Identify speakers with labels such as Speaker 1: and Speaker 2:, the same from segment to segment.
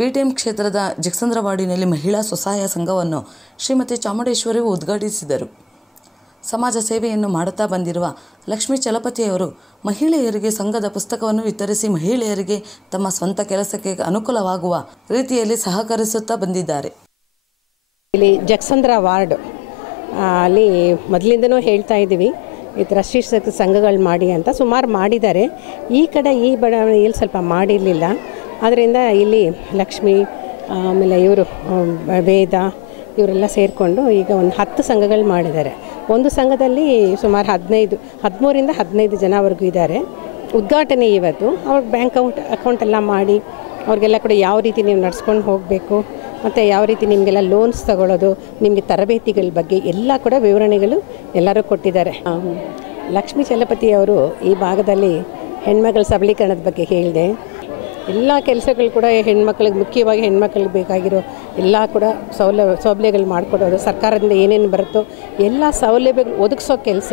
Speaker 1: BTM ಕ್ಷೇತ್ರದ ಜಕ್ಸಂದ್ರವಾಡಿನಲ್ಲಿ ಮಹಿಳಾ ಸ್ವಸಹಾಯ ಸಂಘವನ್ನು ಶ್ರೀಮತಿ ಚಾಮುಂಡೇಶ್ವರಿ ಉದ್ಘಾಟಿಸಿದರು. ಸಮಾಜ ಸೇವೆಯನ್ನು ಮಾಡುತ್ತಾ ಬಂದಿರುವ ಲಕ್ಷ್ಮೀ ಚಲಪತಿಯವರು ಮಹಿಳೆಯರಿಗೆ ಸಂಘದ ಪುಸ್ತಕವನ್ನು ವಿತರಿಸಿ ಮಹಿಳೆಯರಿಗೆ ತಮ್ಮ ಸ್ವಂತ ಕೆಲಸಕ್ಕೆ ಅನುಕೂಲವಾಗುವ ರೀತಿಯಲ್ಲಿ ಸಹಕರಿಸುತ್ತಾ ಬಂದಿದ್ದಾರೆ.
Speaker 2: ಇಲ್ಲಿ ಜಕ್ಸಂದ್ರ ವಾರ್ಡ್ ಅಲ್ಲಿ ಮೊದಲಿಂದನೂ ಹೇಳ್ತಾ ಇದ್ದೀವಿ, ಈ ಥರ ಸಂಘಗಳು ಮಾಡಿ ಅಂತ ಸುಮಾರು ಮಾಡಿದ್ದಾರೆ. ಈ ಕಡೆ ಈ ಬಡಾವಣೆಯಲ್ಲಿ ಸ್ವಲ್ಪ ಮಾಡಿರಲಿಲ್ಲ. ಆದ್ದರಿಂದ ಇಲ್ಲಿ ಲಕ್ಷ್ಮಿ, ಆಮೇಲೆ ಇವರು ವೇದ ಇವರೆಲ್ಲ ಸೇರಿಕೊಂಡು ಈಗ ಒಂದು ಹತ್ತು ಸಂಘಗಳು ಮಾಡಿದ್ದಾರೆ. ಒಂದು ಸಂಘದಲ್ಲಿ ಸುಮಾರು ಹದಿನೈದು, ಹದಿಮೂರಿಂದ ಹದಿನೈದು ಜನವರೆಗೂ ಇದ್ದಾರೆ. ಉದ್ಘಾಟನೆ ಇವತ್ತು. ಅವ್ರ ಬ್ಯಾಂಕ್ ಅಕೌಂಟ್ ಅಕೌಂಟ್ ಎಲ್ಲ ಮಾಡಿ ಅವ್ರಿಗೆಲ್ಲ ಕೂಡ ಯಾವ ರೀತಿ ನೀವು ನಡ್ಸ್ಕೊಂಡು ಹೋಗಬೇಕು, ಮತ್ತು ಯಾವ ರೀತಿ ನಿಮಗೆಲ್ಲ ಲೋನ್ಸ್ ತಗೊಳ್ಳೋದು ನಿಮಗೆ ತರಬೇತಿಗಳ ಬಗ್ಗೆ ಎಲ್ಲ ಕೂಡ ವಿವರಣೆಗಳು ಎಲ್ಲರೂ ಕೊಟ್ಟಿದ್ದಾರೆ. ಲಕ್ಷ್ಮೀ ಚಲಪತಿ ಅವರು ಈ ಭಾಗದಲ್ಲಿ ಹೆಣ್ಮಗಳ ಸಬಲೀಕರಣದ ಬಗ್ಗೆ ಹೇಳಿದೆ. ಎಲ್ಲ ಕೆಲಸಗಳು ಕೂಡ ಹೆಣ್ಮಕ್ಳಿಗೆ, ಮುಖ್ಯವಾಗಿ ಹೆಣ್ಮಕ್ಳಿಗೆ ಬೇಕಾಗಿರೋ ಎಲ್ಲ ಕೂಡ ಸೌಲಭ್ಯ, ಸೌಲಭ್ಯಗಳು ಮಾಡಿಕೊಡೋದು. ಸರ್ಕಾರದಿಂದ ಏನೇನು ಬರುತ್ತೋ ಎಲ್ಲ ಸೌಲಭ್ಯಗಳು ಒದಗಿಸೋ ಕೆಲಸ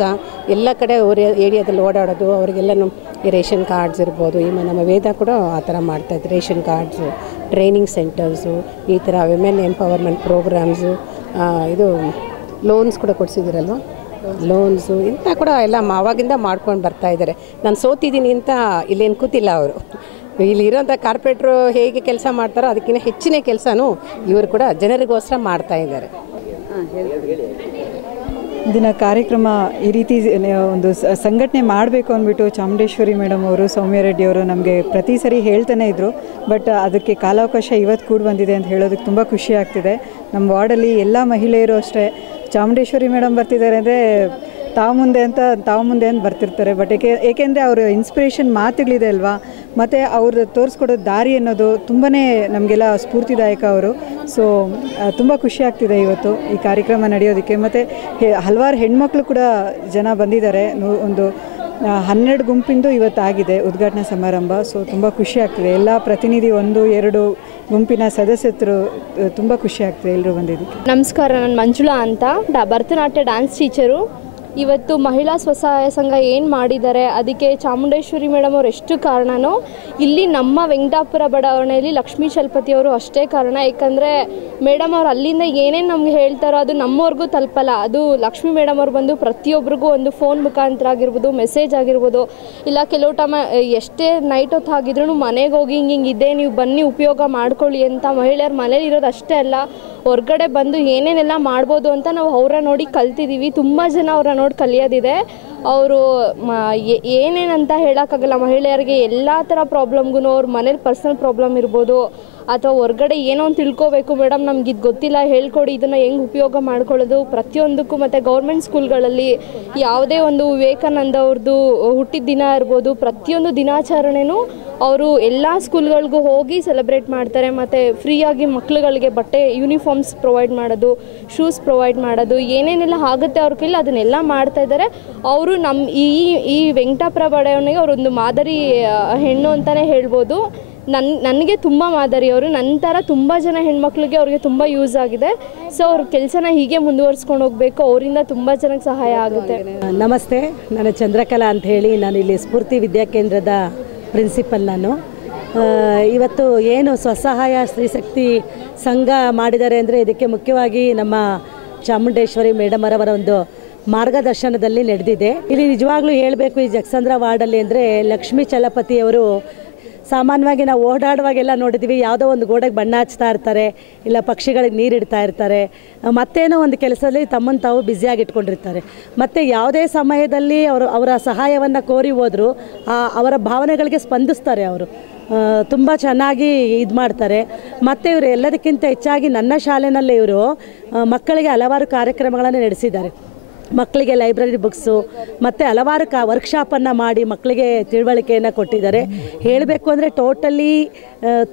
Speaker 2: ಎಲ್ಲ ಕಡೆ ಅವ್ರ ಏರಿಯಾದಲ್ಲಿ ಓಡಾಡೋದು. ಅವರಿಗೆಲ್ಲನೂ ಈ ರೇಷನ್ ಕಾರ್ಡ್ಸ್ ಇರ್ಬೋದು. ಈ ನಮ್ಮ ವೇದ ಕೂಡ ಆ ಥರ ಮಾಡ್ತಾಯಿದ್ರು ರೇಷನ್ ಕಾರ್ಡ್ಸು, ಟ್ರೈನಿಂಗ್ ಸೆಂಟರ್ಸು, ಈ ಥರ ವಿಮೆನ್ ಎಂಪವರ್ಮೆಂಟ್ ಪ್ರೋಗ್ರಾಮ್ಸು ಇದು ಲೋನ್ಸ್ ಕೂಡ ಕೊಡಿಸಿದ್ದೀರಲ್ವ? ಲೋನ್ಸು ಇಂಥ ಕೂಡ ಎಲ್ಲ ಅವಾಗಿಂದ ಮಾಡ್ಕೊಂಡು ಬರ್ತಾ ಇದ್ದಾರೆ. ನಾನು ಸೋತಿದ್ದೀನಿ ಅಂತ ಇಲ್ಲೇನು ಕೂತಿಲ್ಲ ಅವರು. ಇಲ್ಲಿ ಇರೋಂಥ ಕಾರ್ಪೊರೇಟ್ರು ಹೇಗೆ ಕೆಲಸ ಮಾಡ್ತಾರೋ ಅದಕ್ಕಿಂತ ಹೆಚ್ಚಿನ ಕೆಲಸನೂ ಇವರು ಕೂಡ ಜನರಿಗೋಸ್ಕರ ಮಾಡ್ತಾ ಇದ್ದಾರೆ.
Speaker 3: ದಿನ ಕಾರ್ಯಕ್ರಮ ಈ ರೀತಿ ಒಂದು ಸಂಘಟನೆ ಮಾಡಬೇಕು ಅಂದ್ಬಿಟ್ಟು ಚಾಮುಂಡೇಶ್ವರಿ ಮೇಡಮ್ ಅವರು, ಸೌಮ್ಯ ರೆಡ್ಡಿ ಅವರು ನಮಗೆ ಪ್ರತಿ ಸರಿ ಹೇಳ್ತಾನೆ ಇದ್ದರು ಬಟ್ ಅದಕ್ಕೆ ಕಾಲಾವಕಾಶ ಇವತ್ತು ಕೂಡ ಬಂದಿದೆ ಅಂತ ಹೇಳೋದಕ್ಕೆ ತುಂಬ ಖುಷಿ ಆಗ್ತಿದೆ. ನಮ್ಮ ವಾರ್ಡಲ್ಲಿ ಎಲ್ಲ ಮಹಿಳೆಯರು ಅಷ್ಟೇ. ಚಾಮುಂಡೇಶ್ವರಿ ಮೇಡಮ್ ಬರ್ತಿದ್ದಾರೆ ಅಂದರೆ ತಾವು ಮುಂದೆ ಅಂತ ತಾವು ಮುಂದೆ ಅಂತ ಬರ್ತಿರ್ತಾರೆ. ಬಟ್ ಏಕೆ, ಏಕೆಂದರೆ ಅವರ ಇನ್ಸ್ಪಿರೇಷನ್ ಮಾತುಗಳಿದೆ ಅಲ್ವಾ? ಮತ್ತು ಅವ್ರದ್ದು ತೋರಿಸ್ಕೊಡೋ ದಾರಿ ಅನ್ನೋದು ತುಂಬಾ ನಮಗೆಲ್ಲ ಸ್ಫೂರ್ತಿದಾಯಕ ಅವರು. ಸೊ ತುಂಬ ಖುಷಿ ಆಗ್ತಿದೆ ಇವತ್ತು ಈ ಕಾರ್ಯಕ್ರಮ ನಡೆಯೋದಕ್ಕೆ. ಮತ್ತು ಹಲವಾರು ಹೆಣ್ಮಕ್ಳು ಕೂಡ ಜನ ಬಂದಿದ್ದಾರೆ. ಒಂದು ಹನ್ನೆರಡು ಗುಂಪಿಂದು ಇವತ್ತಾಗಿದೆ ಉದ್ಘಾಟನಾ ಸಮಾರಂಭ. ಸೊ ತುಂಬ ಖುಷಿ ಆಗ್ತಿದೆ. ಎಲ್ಲ ಪ್ರತಿನಿಧಿ ಒಂದು, ಎರಡು ಗುಂಪಿನ ಸದಸ್ಯರು ತುಂಬ ಖುಷಿ ಆಗ್ತಿದೆ ಎಲ್ಲರೂ ಬಂದಿದ್ದು
Speaker 4: ನಮಸ್ಕಾರ. ನಾನು ಮಂಜುಳಾ ಅಂತ. ಭರತನಾಟ್ಯ ಡ್ಯಾನ್ಸ್ ಟೀಚರು ಇವತ್ತು ಮಹಿಳಾ ಸ್ವಸಹಾಯ ಸಂಘ ಏನು ಮಾಡಿದ್ದಾರೆ, ಅದಕ್ಕೆ ಚಾಮುಂಡೇಶ್ವರಿ ಮೇಡಮ್ ಅವ್ರು ಎಷ್ಟು ಕಾರಣನೋ, ಇಲ್ಲಿ ನಮ್ಮ ವೆಂಕಟಾಪುರ ಬಡಾವಣೆಯಲ್ಲಿ ಲಕ್ಷ್ಮೀ ಚಲಪತಿ ಅವರು ಅಷ್ಟೇ ಕಾರಣ. ಯಾಕಂದರೆ ಮೇಡಮ್ ಅವ್ರು ಅಲ್ಲಿಂದ ಏನೇನು ನಮ್ಗೆ ಹೇಳ್ತಾರೋ ಅದು ನಮ್ಮವ್ರಿಗೂ ತಲುಪಲ್ಲ. ಅದು ಲಕ್ಷ್ಮೀ ಮೇಡಮ್ ಅವ್ರು ಬಂದು ಪ್ರತಿಯೊಬ್ಬರಿಗೂ ಒಂದು ಫೋನ್ ಮುಖಾಂತರ ಆಗಿರ್ಬೋದು, ಮೆಸೇಜ್ ಆಗಿರ್ಬೋದು. ಇಲ್ಲ ಕೆಲವು ಟೈಮ ಎಷ್ಟೇ ನೈಟ್ ಹೊತ್ತು ಆಗಿದ್ರು ಮನೆಗೆ ಹೋಗಿ ಹಿಂಗೆ ಹಿಂಗೆ ಇದೆ, ನೀವು ಬನ್ನಿ ಉಪಯೋಗ ಮಾಡ್ಕೊಳ್ಳಿ ಅಂತ ಮಹಿಳೆಯರು ಮನೇಲಿ ಇರೋದು ಅಷ್ಟೇ ಅಲ್ಲ. ಹೊರಗಡೆ ಬಂದು ಏನೇನೆಲ್ಲ ಮಾಡ್ಬೋದು ಅಂತ ನಾವು ಅವರ ನೋಡಿ ಕಲ್ತಿದ್ದೀವಿ ತುಂಬ ಜನ ಅವರ ನೋಡಿ ಕಲಿಯೋದಿದೆ. ಅವರು ಏನೇನಂತ ಹೇಳೋಕ್ಕಾಗಲ್ಲ. ಮಹಿಳೆಯರಿಗೆ ಎಲ್ಲ ಥರ ಪ್ರಾಬ್ಲಮ್ಗೂ ಅವ್ರ ಮನೇಲಿ ಪರ್ಸನಲ್ ಪ್ರಾಬ್ಲಮ್ ಇರ್ಬೋದು. ಅಥವಾ ಹೊರ್ಗಡೆ ಏನೋ ಒಂದು ತಿಳ್ಕೊಬೇಕು ಮೇಡಮ್, ನಮ್ಗೆ ಇದು ಗೊತ್ತಿಲ್ಲ, ಹೇಳ್ಕೊಡಿ, ಇದನ್ನು ಹೆಂಗೆ ಉಪಯೋಗ ಮಾಡ್ಕೊಳ್ಳೋದು. ಪ್ರತಿಯೊಂದಕ್ಕೂ ಮತ್ತು ಗೌರ್ಮೆಂಟ್ ಸ್ಕೂಲ್ಗಳಲ್ಲಿ ಯಾವುದೇ ಒಂದು ವಿವೇಕಾನಂದ ಅವ್ರದ್ದು ಹುಟ್ಟಿದ ದಿನ ಇರ್ಬೋದು, ಪ್ರತಿಯೊಂದು ದಿನಾಚರಣೆನೂ ಅವರು ಎಲ್ಲ ಸ್ಕೂಲ್ಗಳಿಗೂ ಹೋಗಿ ಸೆಲೆಬ್ರೇಟ್ ಮಾಡ್ತಾರೆ. ಮತ್ತು ಫ್ರೀಯಾಗಿ ಮಕ್ಳುಗಳಿಗೆ ಬಟ್ಟೆ ಯೂನಿಫಾರ್ಮ್ಸ್ ಪ್ರೊವೈಡ್ ಮಾಡೋದು ಶೂಸ್ ಪ್ರೊವೈಡ್ ಮಾಡೋದು, ಏನೇನೆಲ್ಲ ಆಗುತ್ತೆ ಅವ್ರ ಕೈಲಿ ಅದನ್ನೆಲ್ಲ ಮಾಡ್ತಾ ಇದ್ದಾರೆ. ಅವರು ನಮ್ಮ ಈ ಈ ವೆಂಕಟಾಪುರ ಬಡಾವಣೆಗೆ ಅವರೊಂದು ಮಾದರಿ ಹೆಣ್ಣು ಅಂತಲೇ ಹೇಳ್ಬೋದು. ನನ್ನ ನನಗೆ ತುಂಬ ಮಾದರಿ ಅವರು. ನನ್ನ ಥರ ತುಂಬ ಜನ ಹೆಣ್ಮಕ್ಳಿಗೆ ಅವ್ರಿಗೆ ತುಂಬ ಯೂಸ್ ಆಗಿದೆ. ಸೊ ಅವ್ರ ಕೆಲಸನ ಹೀಗೆ ಮುಂದುವರ್ಸ್ಕೊಂಡು ಹೋಗಬೇಕು. ಅವರಿಂದ ತುಂಬ ಜನಕ್ಕೆ ಸಹಾಯ ಆಗುತ್ತೆ.
Speaker 5: ನಮಸ್ತೆ. ನಾನು ಚಂದ್ರಕಲಾ ಅಂತ ಹೇಳಿ ನಾನು ಇಲ್ಲಿ ಸ್ಫೂರ್ತಿ ವಿದ್ಯಾಕೇಂದ್ರದ ಪ್ರಿನ್ಸಿಪಲ್ ನಾನು. ಇವತ್ತು ಏನು ಸ್ವಸಹಾಯ ಸ್ತ್ರೀಶಕ್ತಿ ಸಂಘ ಮಾಡಿದ್ದಾರೆ ಅಂದರೆ ಇದಕ್ಕೆ ಮುಖ್ಯವಾಗಿ ನಮ್ಮ ಚಾಮುಂಡೇಶ್ವರಿ ಮೇಡಮ್ ಅವರ ಒಂದು ಮಾರ್ಗದರ್ಶನದಲ್ಲಿ ನಡೆದಿದೆ. ಇಲ್ಲಿ ನಿಜವಾಗ್ಲೂ ಹೇಳಬೇಕು ಈ ಜಗಸಂದ್ರ ವಾರ್ಡಲ್ಲಿ ಅಂದರೆ ಲಕ್ಷ್ಮೀ ಚಲಪತಿಯವರು ಸಾಮಾನ್ಯವಾಗಿ ನಾವು ಓಡಾಡುವಾಗೆಲ್ಲ ನೋಡಿದ್ವಿ, ಯಾವುದೋ ಒಂದು ಗೋಡೆಗೆ ಬಣ್ಣ ಹಚ್ತಾ ಇರ್ತಾರೆ, ಇಲ್ಲ ಪಕ್ಷಿಗಳಿಗೆ ನೀರಿಡ್ತಾ ಇರ್ತಾರೆ. ಮತ್ತೇನೋ ಒಂದು ಕೆಲಸದಲ್ಲಿ ತಮ್ಮನ್ನು ತಾವು ಬ್ಯುಸಿಯಾಗಿ ಇಟ್ಕೊಂಡಿರ್ತಾರೆ. ಮತ್ತು ಯಾವುದೇ ಸಮಯದಲ್ಲಿ ಅವರು, ಅವರ ಸಹಾಯವನ್ನು ಕೋರಿ ಹೋದರೂ ಅವರ ಭಾವನೆಗಳಿಗೆ ಸ್ಪಂದಿಸ್ತಾರೆ ಅವರು. ತುಂಬ ಚೆನ್ನಾಗಿ ಇದು ಮಾಡ್ತಾರೆ. ಮತ್ತು ಇವರು ಎಲ್ಲದಕ್ಕಿಂತ ಹೆಚ್ಚಾಗಿ ನನ್ನ ಶಾಲೆನಲ್ಲಿ ಇವರು ಮಕ್ಕಳಿಗೆ ಹಲವಾರು ಕಾರ್ಯಕ್ರಮಗಳನ್ನು ನಡೆಸಿದ್ದಾರೆ. ಮಕ್ಕಳಿಗೆ ಲೈಬ್ರರಿ ಬುಕ್ಸು, ಮತ್ತು ಹಲವಾರು ಕ ವರ್ಕ್ಶಾಪನ್ನು ಮಾಡಿ ಮಕ್ಕಳಿಗೆ ತಿಳುವಳಿಕೆಯನ್ನು ಕೊಟ್ಟಿದ್ದಾರೆ. ಹೇಳಬೇಕು ಅಂದರೆ ಟೋಟಲಿ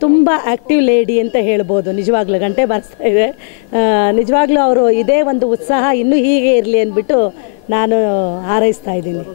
Speaker 5: ತುಂಬ ಆ್ಯಕ್ಟಿವ್ ಲೇಡಿ ಅಂತ ಹೇಳ್ಬೋದು. ನಿಜವಾಗ್ಲೂ ಗಂಟೆ ಬರ್ತಾ ಇದೆ. ನಿಜವಾಗ್ಲೂ ಅವರು ಇದೇ ಒಂದು ಉತ್ಸಾಹ ಇನ್ನೂ ಹೀಗೆ ಇರಲಿ ಅಂದ್ಬಿಟ್ಟು ನಾನು ಹಾರೈಸ್ತಾ ಇದ್ದೀನಿ.